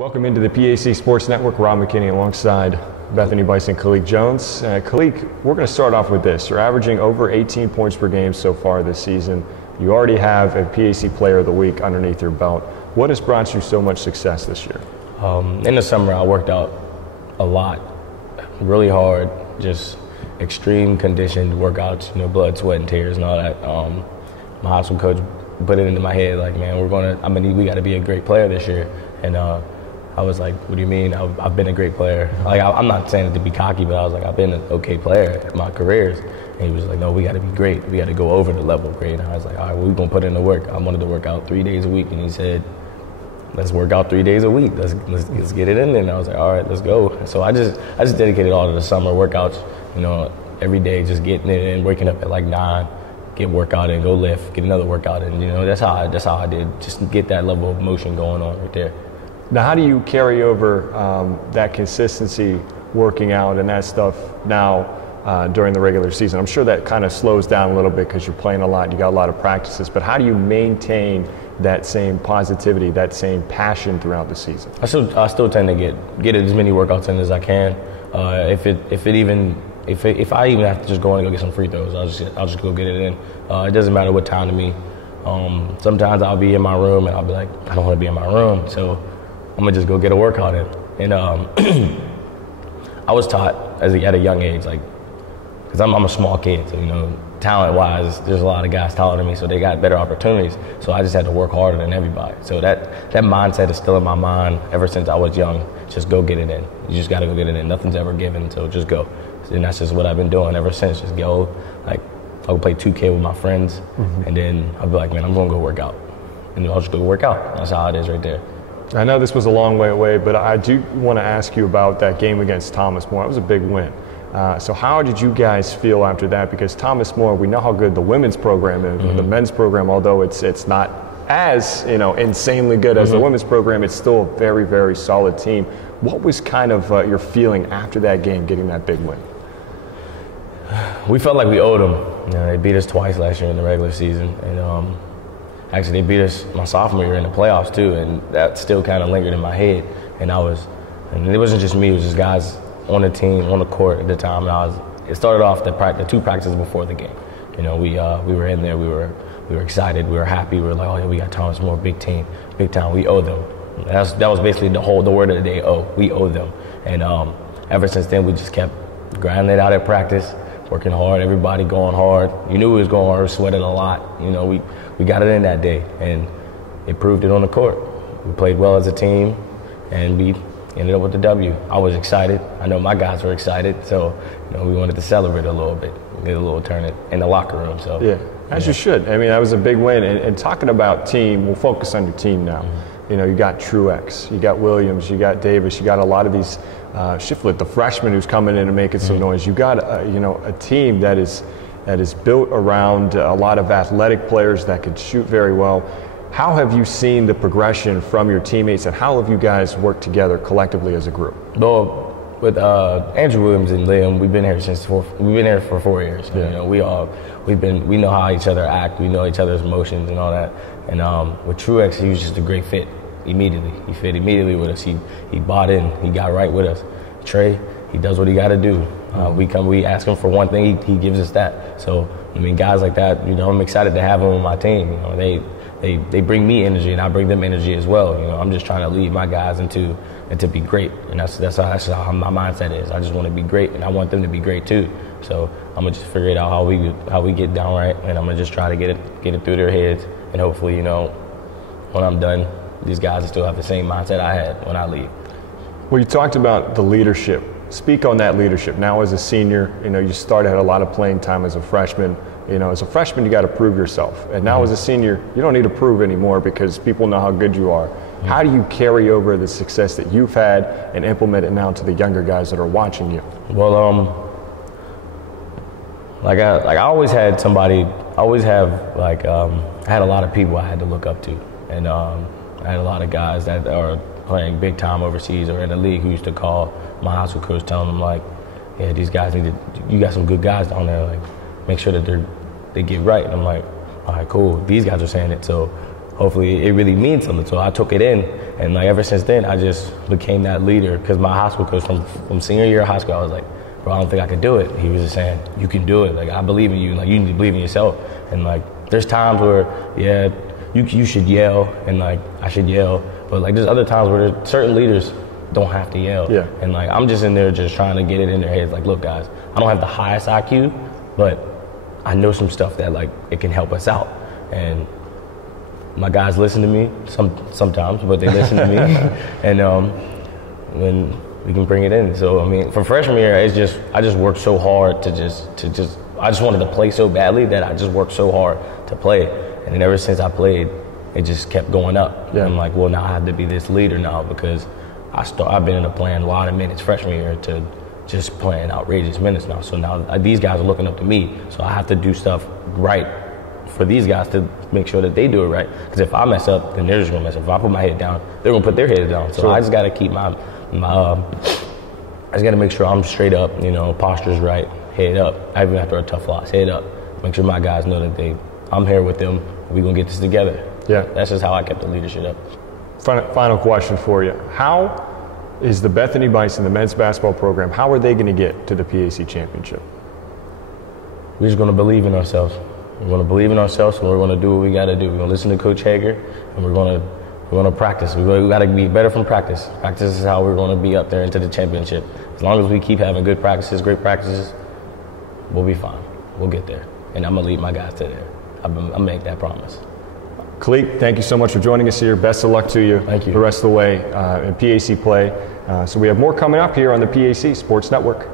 Welcome into the PAC Sports Network. Rob McKinney alongside Bethany Bison, Calique Jones. Calique, we're going to start off with this. You're averaging over 18 points per game so far this season. You already have a PAC Player of the Week underneath your belt. What has brought you so much success this year? In the summer, I worked out a lot, really hard, just extreme conditioned workouts, blood, sweat, and tears and all that. My high school coach put it into my head, like, man, we got to be a great player this year. And I was like, what do you mean? I've been a great player. Like, I'm not saying it to be cocky, but I was like, I've been an okay player in my careers. And he was like, no, we got to be great. We got to go over the level of great. And I was like, all right, well, we're going to put in the work. I wanted to work out 3 days a week. And he said, let's work out 3 days a week. Let's get it in there. And I was like, all right, let's go. And so I just dedicated all to the summer workouts, every day, just getting it in, waking up at like 9, get workout in, go lift, get another workout in. That's how I did, just get that level of motion going on right there. Now, how do you carry over that consistency working out and that stuff now during the regular season? I'm sure that kind of slows down a little bit because you're playing a lot, you got a lot of practices, but how do you maintain that same positivity, that same passion throughout the season? I still tend to get as many workouts in as I can. If I even have to just go in and go get some free throws, I'll just go get it in. It doesn't matter what time to me. Sometimes I'll be in my room and I'll be like, I don't want to be in my room, so I'm gonna just go get a workout in. And I was taught at a young age, like, because I'm a small kid, so talent-wise, there's a lot of guys taller than me, so they got better opportunities. So I just had to work harder than everybody. So that mindset is still in my mind ever since I was young. Just go get it in. You just got to go get it in. Nothing's ever given, so just go. And that's just what I've been doing ever since. Just go. Like, I would play 2K with my friends, and then I'd be like, man, I'm going to go work out. And I'll just go work out. That's how it is right there. I know this was a long way away, but I do want to ask you about that game against Thomas More. It was a big win. So how did you guys feel after that? Because Thomas More, we know how good the women's program is, the men's program, although it's not as insanely good as the women's program, it's still a very, very solid team. What was kind of your feeling after that game, getting that big win? We felt like we owed them. They beat us twice last year in the regular season, and actually they beat us my sophomore year in the playoffs too, and that still kind of lingered in my head. And it wasn't just me; it was just guys on the team, on the court at the time. And it started off the 2 practices before the game. We were in there, we were excited, we were happy, we were like, oh yeah, we got Thomas More, big team, big time, we owe them. That was basically the word of the day, we owe them. And ever since then, we just kept grinding it out at practice, working hard, everybody going hard. You knew we was going hard, sweated a lot. We got it in that day, and it proved it on the court. We played well as a team, and we ended up with the W. I was excited. I know my guys were excited, so we wanted to celebrate a little bit, get a little turn in the locker room. So yeah, as you should. I mean, that was a big win. And talking about team, we'll focus on your team now. You got Truex, you got Williams, you got Davis, you got a lot of these Shiflett, the freshman who's coming in and making some noise. You got a team that is built around a lot of athletic players that could shoot very well. How have you seen the progression from your teammates, and how have you guys worked together collectively as a group? Well, with Andrew Williams and Liam, we've been here for 4 years. Yeah. We know how each other act, we know each other's emotions and all that. And with Truex, he was just a great fit immediately. He fit immediately with us. He bought in. He got right with us. Trey, he does what he got to do. We ask him for one thing, he gives us that. So guys like that, I'm excited to have them on my team. They bring me energy, and I bring them energy as well. I'm just trying to lead my guys and to be great, and that's how my mindset is. I just want to be great, and I want them to be great too. So I'm gonna just figure it out how we get down right, and I'm gonna just try to get it through their heads, and hopefully, when I'm done, these guys will still have the same mindset I had when I leave. Well, you talked about the leadership. Speak on that leadership. Now as a senior, you started, had a lot of playing time as a freshman. As a freshman, you got to prove yourself. And now as a senior, you don't need to prove anymore because people know how good you are. How do you carry over the success that you've had and implement it now to the younger guys that are watching you? Well, I always had somebody, I had a lot of people I had to look up to. And I had a lot of guys that are playing big time overseas or in the league who used to call my high school coach telling them, like, yeah, these guys you got some good guys down there, like, make sure that they get right. And I'm like, all right, cool. These guys are saying it, so hopefully it really means something. So I took it in, And like ever since then, I just became that leader because my high school coach from senior year of high school, I was like, bro, I don't think I could do it. He was just saying, you can do it. Like, I believe in you. Like, you need to believe in yourself. And like, there's times where, yeah, you should yell and like I should yell, but like there's other times where there's certain leaders don't have to yell. Yeah. And like I'm just in there just trying to get it in their heads. Like, look, guys, I don't have the highest IQ, but I know some stuff that like it can help us out. And my guys listen to me sometimes, but they listen to me, and when we can bring it in. So I mean, for freshman year, I just worked so hard to just I just wanted to play so badly that I just worked so hard to play. And then ever since I played, it just kept going up. Yeah. I'm like, well, now I have to be this leader now because I've been in a playing a lot of minutes freshman year to just playing outrageous minutes now. So now these guys are looking up to me, so I have to do stuff right for these guys to make sure that they do it right. Because if I mess up, then they're just gonna mess up. If I put my head down, they're gonna put their head down. So sure. I just gotta keep I just gotta make sure I'm straight up, posture's right, head up. Even after a tough loss, head up. Make sure my guys know that I'm here with them. We're gonna get this together. Yeah. That's just how I kept the leadership up. Final question for you. How is the Bethany Bison, the men's basketball program, how are they going to get to the PAC championship? We're just going to believe in ourselves. We're going to believe in ourselves, and we're going to do what we got to do. We're going to listen to Coach Hager, and we're going to practice. We got to be better from practice. Practice is how we're going to be up there into the championship. As long as we keep having good practices, great practices, we'll be fine. We'll get there. And I'm going to lead my guys to there. I'll make that promise. Calique, thank you so much for joining us here. Best of luck to you. Thank you. The rest of the way in PAC play. So we have more coming up here on the PAC Sports Network.